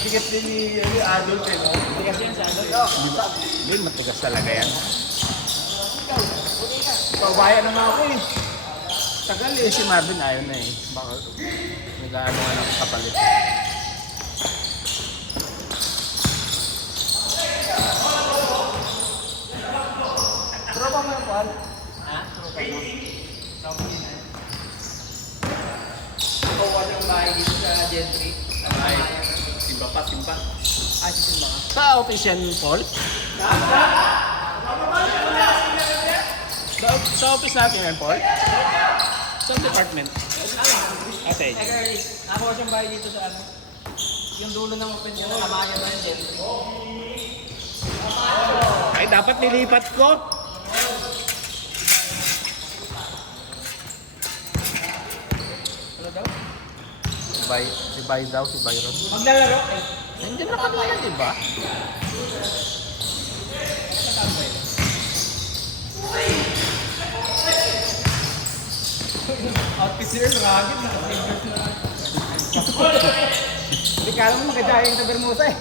Bigat din ni Adolf eh, no? Matigas yan sa Adolf. Di ba? Hindi, matigas talaga yan. Pabayan na nga ako eh. Tagal eh. Si Marvin ayaw na eh. Baka nag-ano nga ng kapalit. Tropa mo yung Paul? Ha? Tropa mo? Sabi niya. Ikaw yung bahay dito sa Gentry. Ay, simba pa, simba. Ah, si Simba ka. Sa office yan, Paul? Sa office natin yan, Paul? Sa department? Ate. Ako siyang bahay dito sa ano. Yung dulo ng open niya, nakamayan na yung Gentry. Ay, dapat nilipat ko. Ano daw? Si Bay daw, si Byron. Maglalaro eh. Nandiyan na kanina, di ba? Outfit sila, ragid, naka-fingers na. Hindi ka alam maganda yung sa Bermuda eh.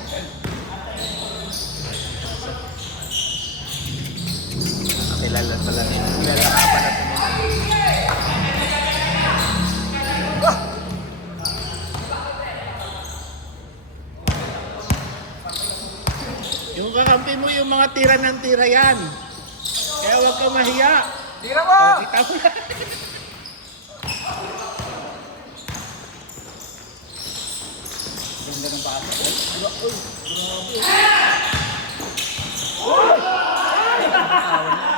Kilala pala niya. Kilala ka pa na yung kakampi mo, yung mga tira ng tira yan. Kaya huwag ka mahiya. Tira mo! O, kita mo na. Ganda ng pasa.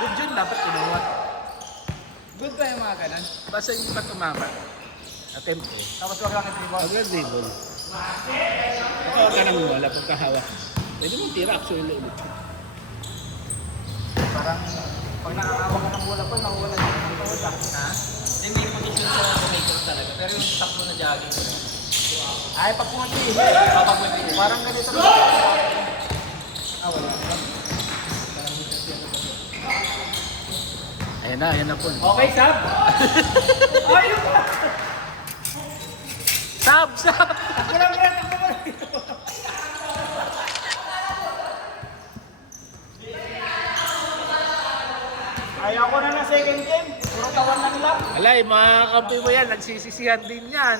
Good yun, dapat kinuha. Good ba yung mga ganun? Basta yung pa tumama. Attempt eh. Tapos wag lang i-dribble. Huwag lang dribble. Ikaw ka nang wala pagkahawak. Pwede mong tira actually ulit. Parang pag nakakawa ka ng bola pa, nakuwala ka ng bola. Ha? Hindi, may position sa tomato talaga. Pero yung takbo na jogging. Ay, pag pumunti. Pag pumunti. Parang ganito na. Ah, wala. Ayan na po. Okay, Sab? Ayun pa! Sab! Ako lang rin, ako lang. Ayaw ko na ng second game. Puro tawanan lang. Alay, mga kampi mo yan, nagsisisihan din yan.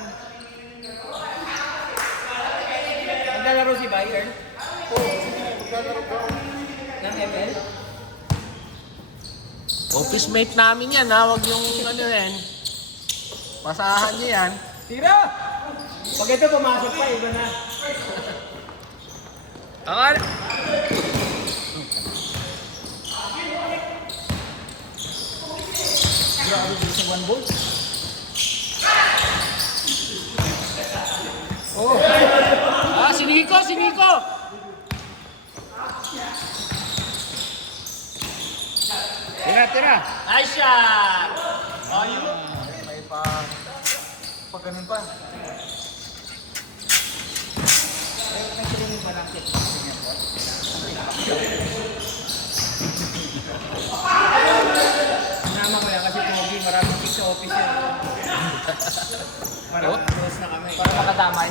Naglalaro si Bayern? Oo. Naglalaro ko. Ng ML? Office mate namin yan ha, wag yung ano yan. Masahan niyo yan. Tira! Pag ito pumasok pa, iba na. Akala. Grabe dito sa one ball. Oh! Ah, si Nico! Tira! Nice shot! Ayun! May pag ganun pa. May kilingin ba ng kit? Sinama ko yan kasi pogi, maraming kick sa office yan. Para close na kami. Para makadamay.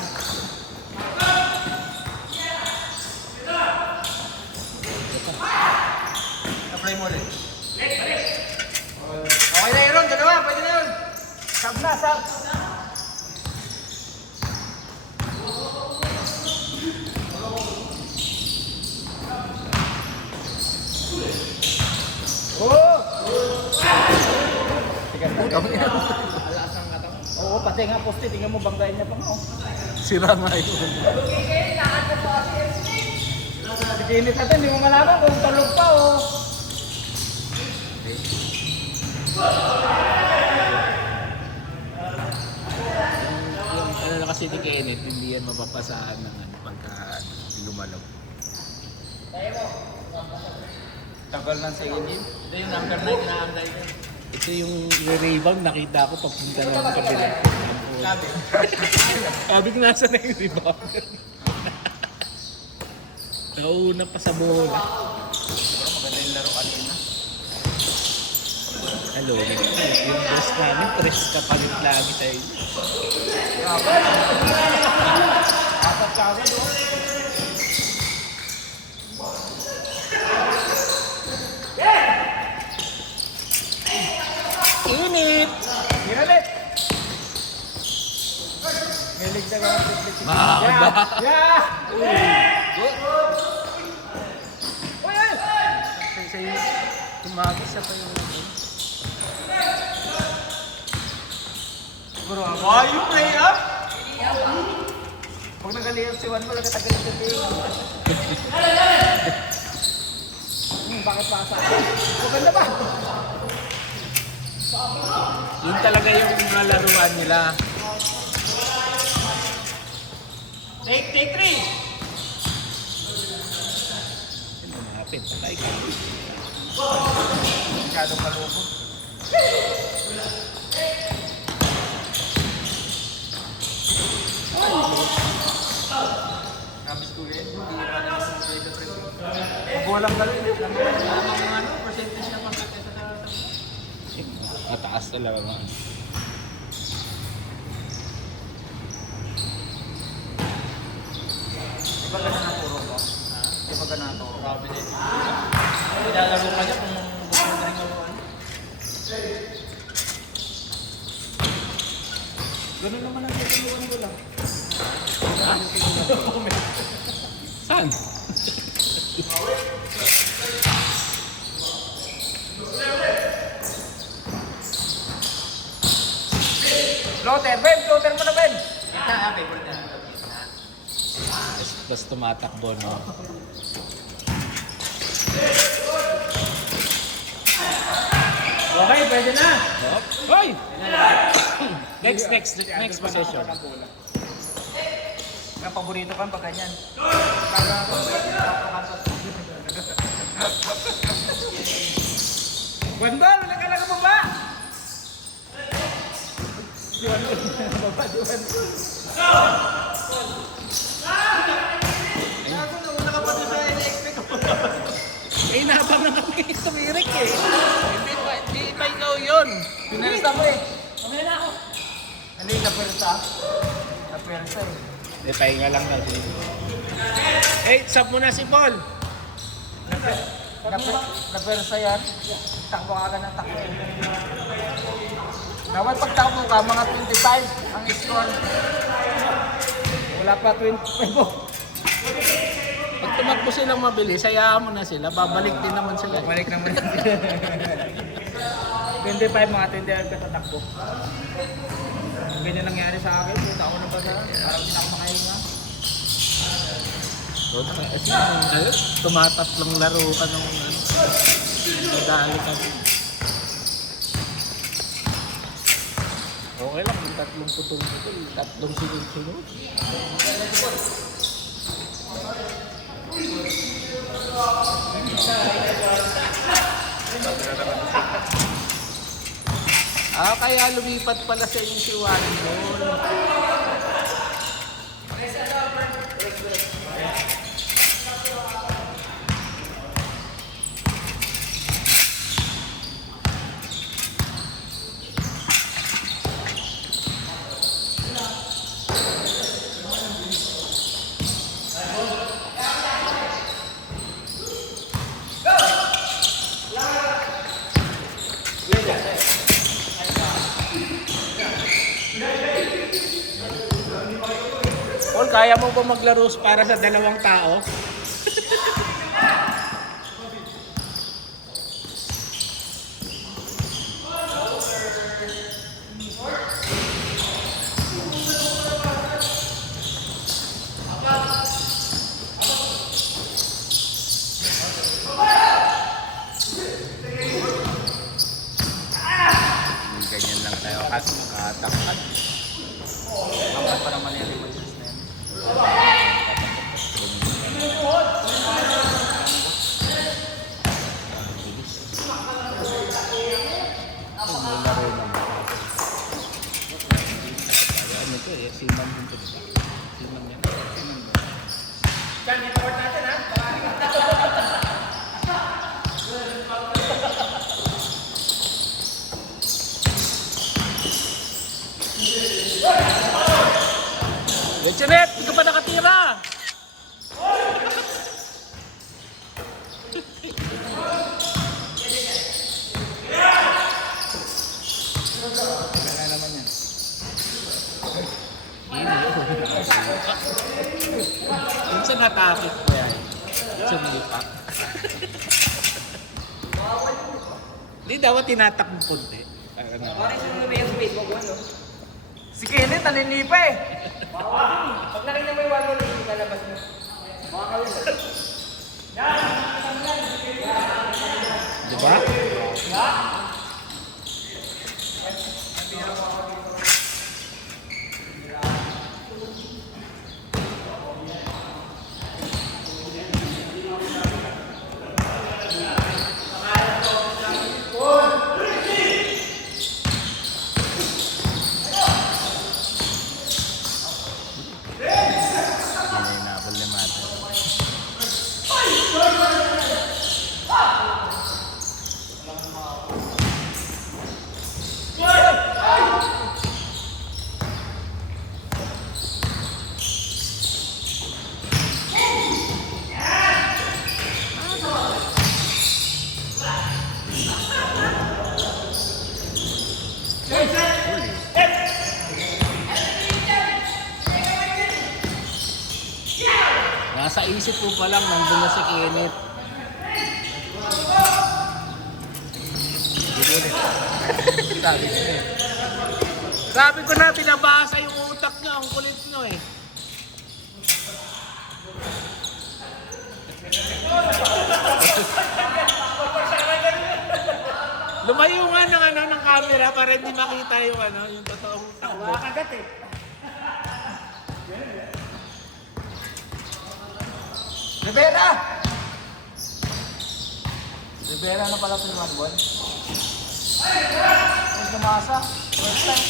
Apply mo ulit. Okay na yun, dalawa, pwede na yun. Sab na, sab. Oh! Alas ang katang. Oo, pati nga poste, tingnan mo banggain niya pa nga. Sira nga yun. Diginit natin, hindi mo malaman kung tulog pa oh. Yung ano na kasi ni Kenneth, hindi yan mapapasaan ng ano, pagka lumalaw. Tagal ng second game. Ito yung number 9 na-antay ko. Ito yung rebound, nakita ko papunta na ng kabila. Sabi. Sabi ko nasa na yung rebound. Nauna pa sa bola. Siguro maganda yung laro kanina. Hello, yung boss namin, press ka pa rin lagi tayo. Grabe. Apat kagad oh. Mahaba. Yeah! Good. Uy, ay! Sa'yo, tumagis siya pa yung ano. Siguro ako. Oh, you play up? Pag nag-layup si Juan mo, nagkatagal sa tingin. Bakit pa sa akin? Maganda ba? Yun talaga yung mga laruan nila. Take 3! Malapit, patay ka. Masyadong malubo. Nabis ko rin. Bolang galing. Ano, percentage na pasok sa Mataas talaga nga. Di ba ganun ang turo mo? Di ba ganun ang turo? Grabe din. Nilalaro ka niya kung gusto mo na rin laruan. Ganun naman ang tutulungan ko lang. Saan? Floater, Ben! Floater mo na, Ben! Kita, abe. Tapos tumatakbo, no? Okay, pwede na! Hoy! Next possession. Ang paborito ka pag ganyan. Wendol, wala ka lang baba! Di Wendol, baba, di Wendol. Nauna ka pa doon sa in-expect ko. Eh, nabangan kami tumirik eh. Hindi pa ikaw yun. Pinalista mo eh. Mamaya na ako. Ano yung napersa? Napersa eh. Hindi, pahinga lang kasi. Eh, sub mo na si Paul. Napersa yan. Takbo ka ng takbo. Dapat pag takbo ka, mga 25 ang score. Wala pa 25. Pag tumakbo silang mabilis, hayaan mo na sila. Babalik din naman sila. Balik naman. 25 mga 25 ka sa takbo. Ganyan nangyari sa akin. Punta ako na ba sa parang hindi na ako makahinga. Tumatatlong laro ka nung nadali ka. Okay lang, yung tatlong putol-putol, tatlong sunod-sunod. Kaya lumipat pala sa inyo si Wandol. Paul, kaya mo ba maglaro para sa dalawang tao? Ganyan lang tayo kasi makatakad. Dapat pa naman yung revolutions na yan. Laro naman. Ano to eh, siman din to. Siman yan. Diyan, i-forward natin ha. Lechonet, hindi ka pa nakatira! Wala naman yan. Kaso natapit ko yan. Sumipa. Hindi dapat tinatakbo konti. Para na. Pare, sino na yan sa Facebook mo, no? Si Kenneth, naninipa eh. Pag nakita mo yung 1-1, hindi kalabas mo. Diba? Hinabol ni Mate. Nasa isip ko pa lang, nandun na si Kenneth. Sabi ko eh. Sabi ko na, pinabasa yung utak niya. Ang kulit nyo eh. Lumayo nga ng camera para hindi makita yung yung totoong takbo. Makakagat eh. Rivera! Rivera na pala ito yung mga buwan. Ay, lumasa. First time.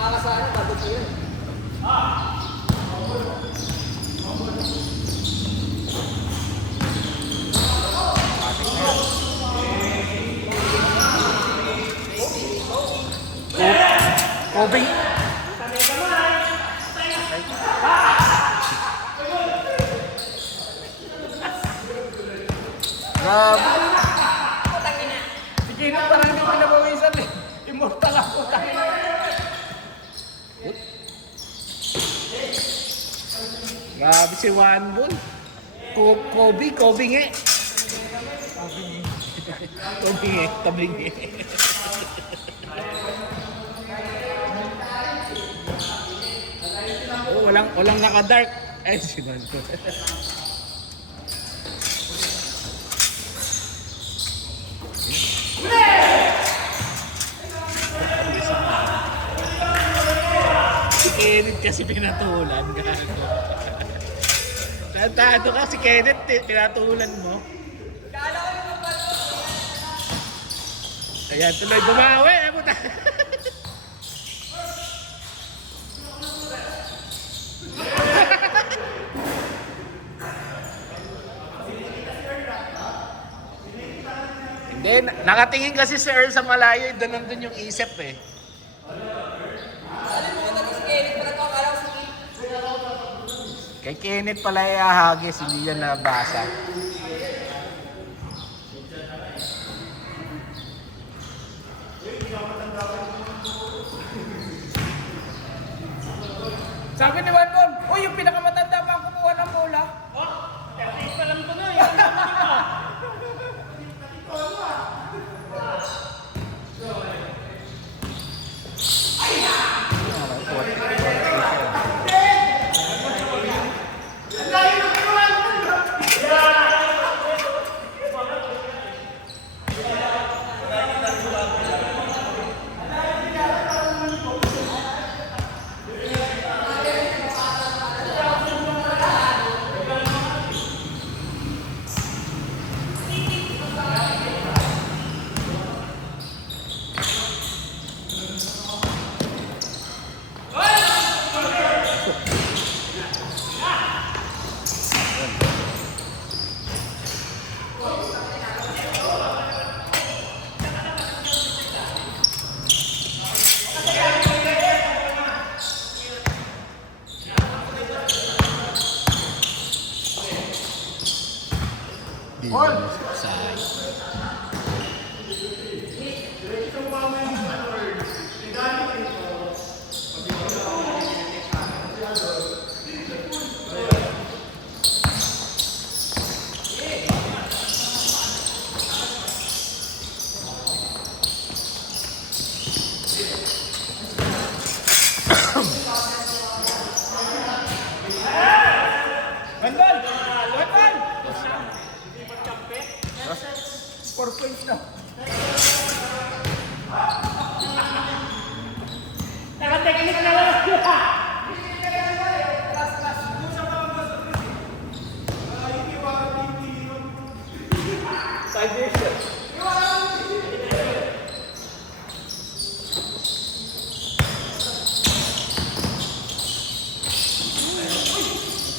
Nakakasana, bago ko yun. Kobing. Grabe. Si Kenneth parang hindi pinabawisan eh. Immortal ako. Grabe si Juan Bull. Kobe nge. Kobe nge. Oh, walang naka-dark. Ay, si Juan Bull. Si Kenneth kasi pinatulan. Tantado ka si Kenneth, pinatulan mo. Ayan, tuloy bumawi. Hindi, nakatingin kasi si Earl sa malayo, doon nandun yung isip eh. Kay Kenneth pala ihahagis, hindi yan nabasa. Sabi ni Juan Bon, uy, yung pinakamatanda pa ang kumuha ng bola. Oh, pa lang ko na eh.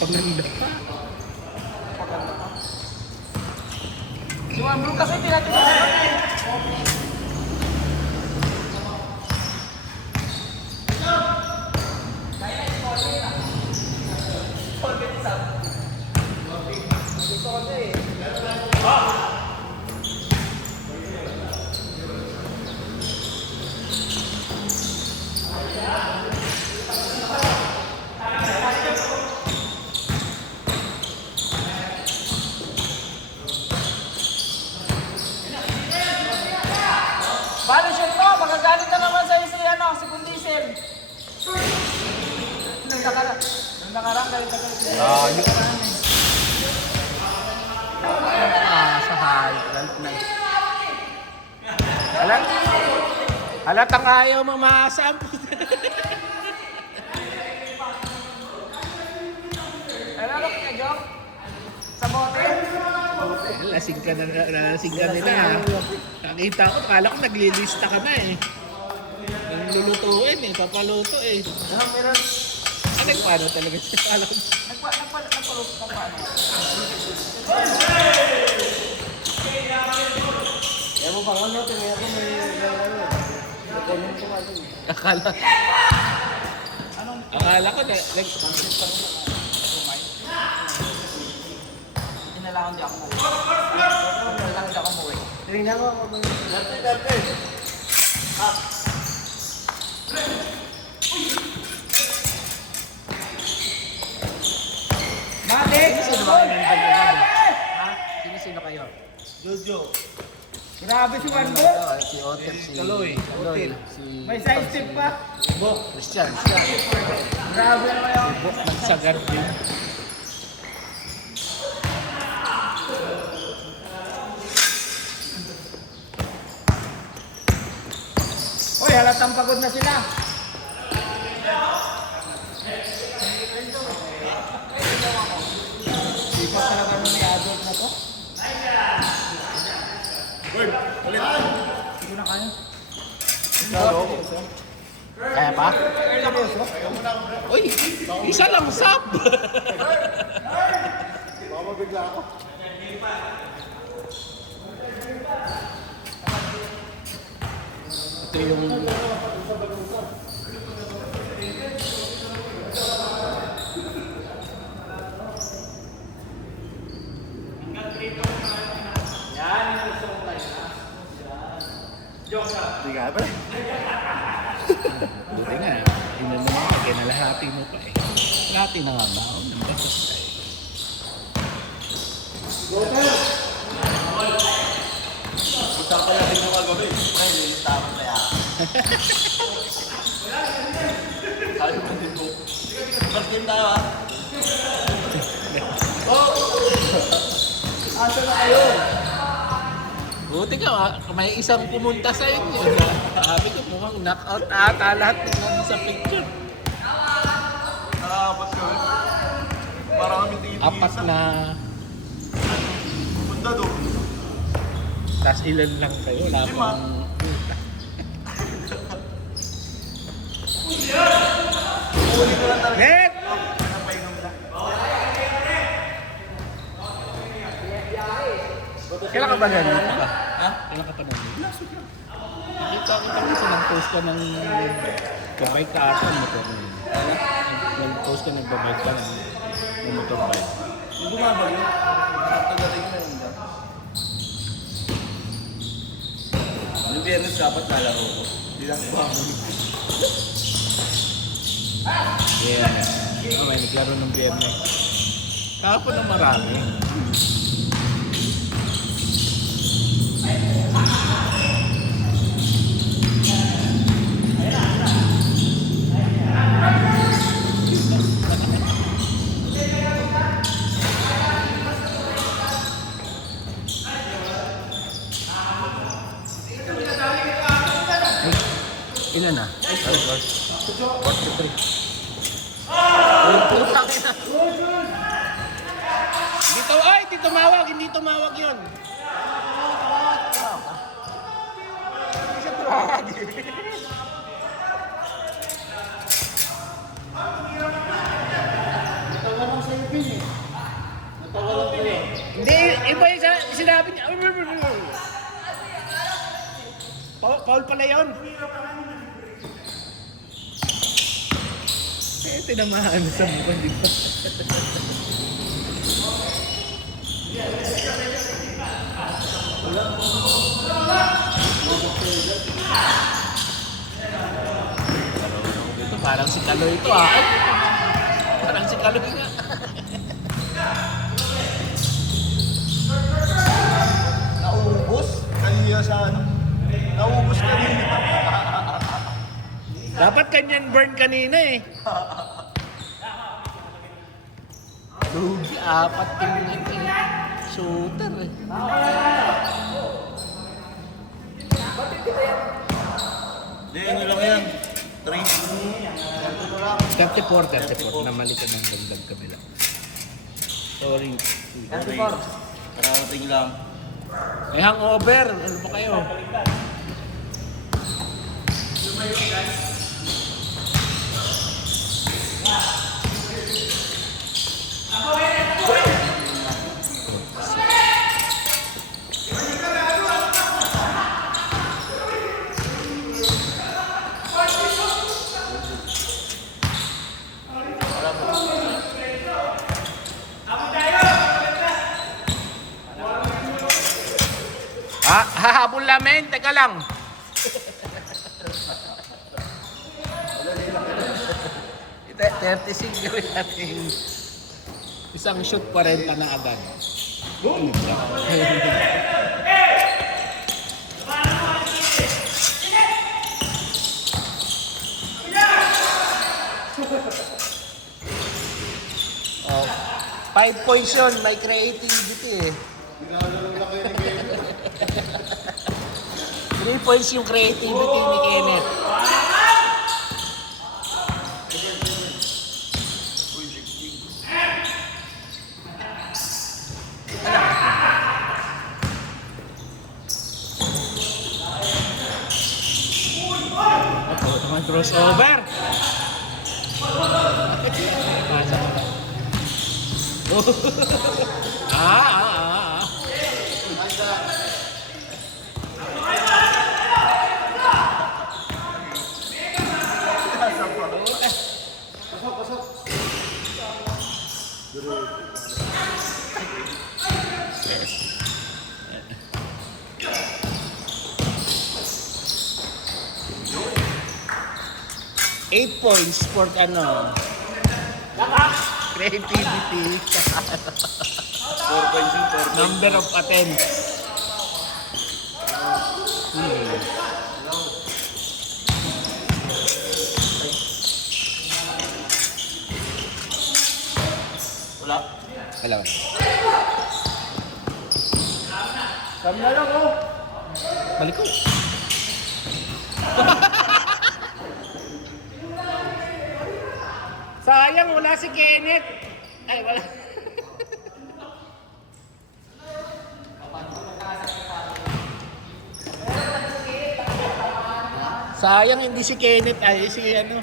Paganda. Si Juan Bro kasi tinatira. Bali siya po, magagalit na naman sa'yo si Bundisil. Nung nakarang galit na galit. Yun. Sa high. Halatang ayaw mamasa. Ano kaya, Jok? Sa bote? Lasing ka nila. Nakita ko, kala ko naglilista ka na eh. Yung lulutuin eh, papaluto eh. Meron. Nagpaano talaga siya? Kala ko. Nagpaluto ka pa. Kaya mo bang ano, tingin ako may ganyan tumating. Akala ko na, Inalangan di ako buhay. Inalangan di ako buhay. Tingnan mo ako dati. sino ba kayo ng dagdagan? Ha? Sino kayo? Jojo. Grabe si Juan Bro. Si Otem, si Kaloy. si May side step pa. Christian. Grabe naman yun. Bok nagsagad din. Uy, halatang pagod na sila. Sipat talaga nung i-adult na to. Hindi ko na kaya. Kaya pa? Uy, isa lang sub. Baka mabigla ako. Ito yung Hindi nga ba? buti nga. Yun na naman, kinalahati mo pa eh. Lahati na nga ba? Ang bastos ka eh. Isa pa lang yung kagabi. Ay, lilitawan na yan. Sabi mo din po. First game tayo ah. Asa na kayo? Buti ka, may isang pumunta sa inyo. Sabi ko, mukhang knockout ata lahat ng sa picture. Nakakapas kami. Parang kami tingin-tingin Apat na, Punta doon. tas ilan lang kayo. Wala pang... Huli ko lang talaga. Net! Napainom na. Kailan ka ba nandito ka? Ha? Kailan ka pa nandito? Nakita ko pa kasi nag-post ka ng babike ka ata ng motor. Nag-post ka nagbabike ka ng motorbike. Yung bumabagyo. Sakto dating na yun. Yung biyernes dapat nalaro ko. Hindi lang bumabagyo. Yeah. Oh, may naglaro ng biyernes. Kahapon na marami. Ilan na? 43. Dito, ay, hindi tumawag, hindi tumawag yun. Hindi siya tumawag. Ito naman sa'yo, Pin. sabi niya. Foul pala yun. Tinamahan sa mukha, di ba? Ito parang si Kaloy ito ah. Parang si Kaloy nga. Naubos? Kanina sa ano? Naubos kanina. Dapat kanyan burn kanina eh. Lugi, apat yung shooter eh. Hindi, ano lang yan. 3. 34 na malitan ng dagdag kabila. Sorry. 34. Parating lang. May hangover. Ano ba kayo? Hahabol namin. Teka lang. Ito, 36 gawin natin. Isang shoot 40 na agad. Oh, 5 points yun. May creativity eh. 3 points yung creativity ni Kenneth. Ito naman crossover. Ah. 8 points for ano? Creativity. 4 points yun, 4 points. Number of attempts. Wala. Wala. Kam na lang, oh. Balik ko. Sayang, wala si Kenneth. Ay, wala. Sayang, hindi si Kenneth. Ay, si ano.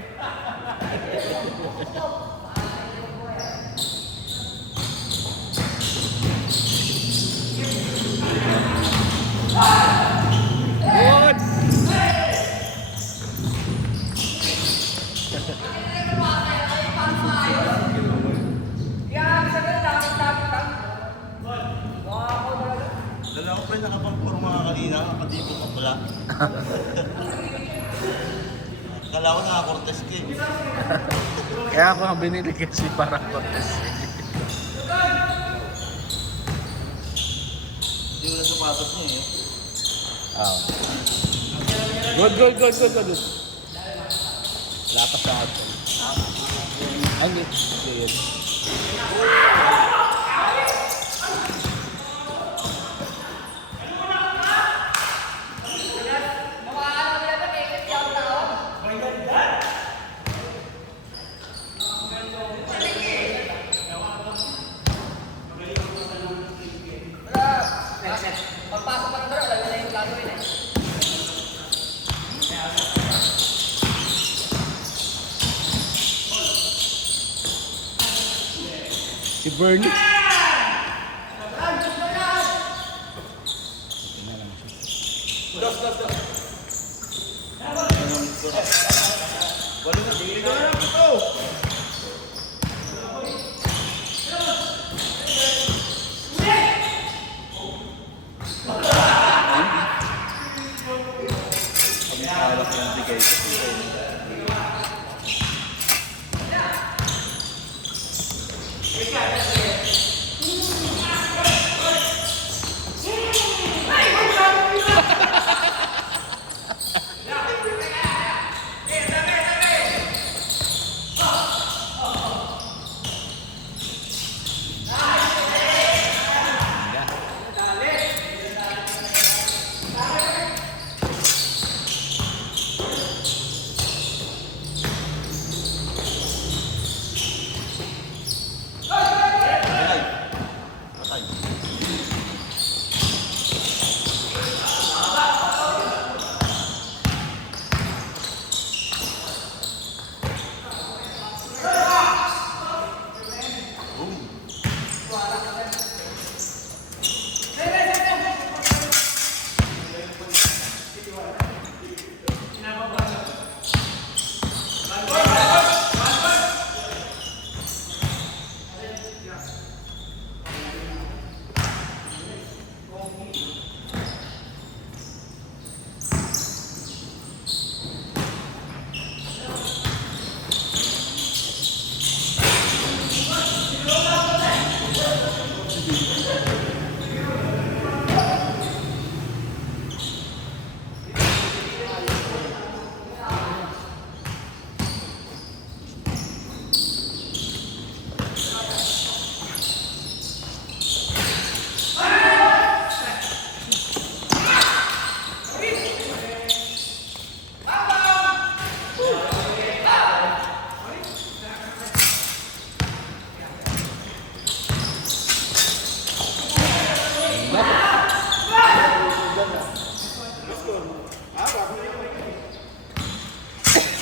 Good. Dala ko pa yung nakapang-forma kanina, nakatipo ka pala. Kala ko nakakortes ka eh. Kaya ako nga binili kasi para Cortez. Hindi ko na sapatos niya eh. Oh. Good. Wala pa sa atin. Ay, hindi. Yun. Si Bernie.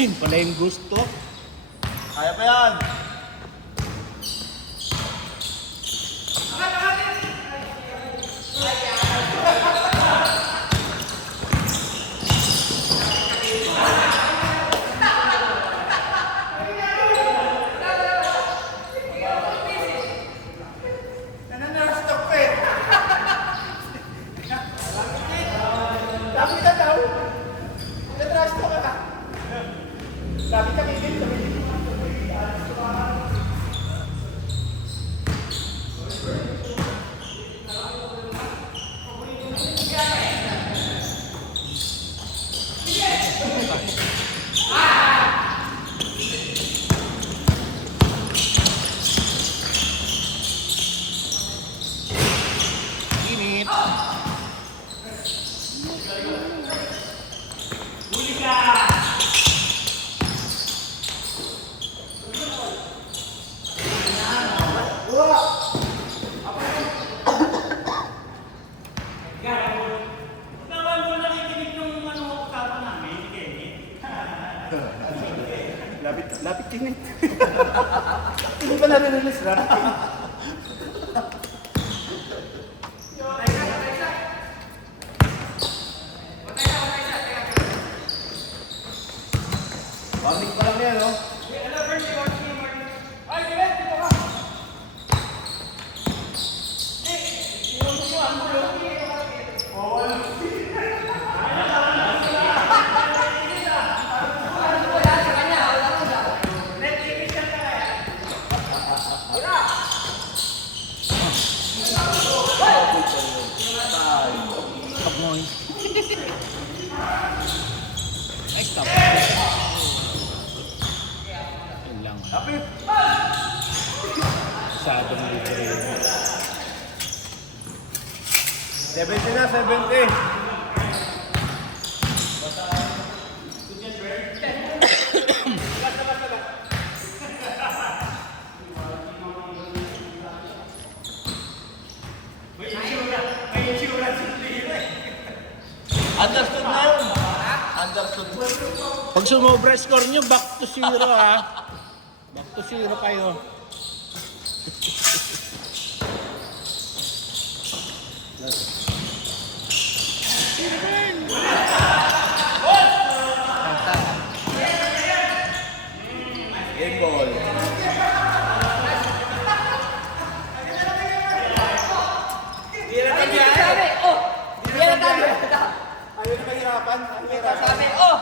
Yun pala yung gusto. Kaya pa yan. Init. Lapit kinit. Hindi pa narinig na. Bamig pa lang yan, no? Kamoy. Ay, stop. Yun lang. Lapit! Masyadong libre yun. 70 na, 70. Understood na yun. Understood. Pag sumobra score nyo, back to 0 ha. Back to 0 kayo. Game ball. Sabi, oh! Hindi na tayo. Ayaw na mahirapan. Sabi, oh!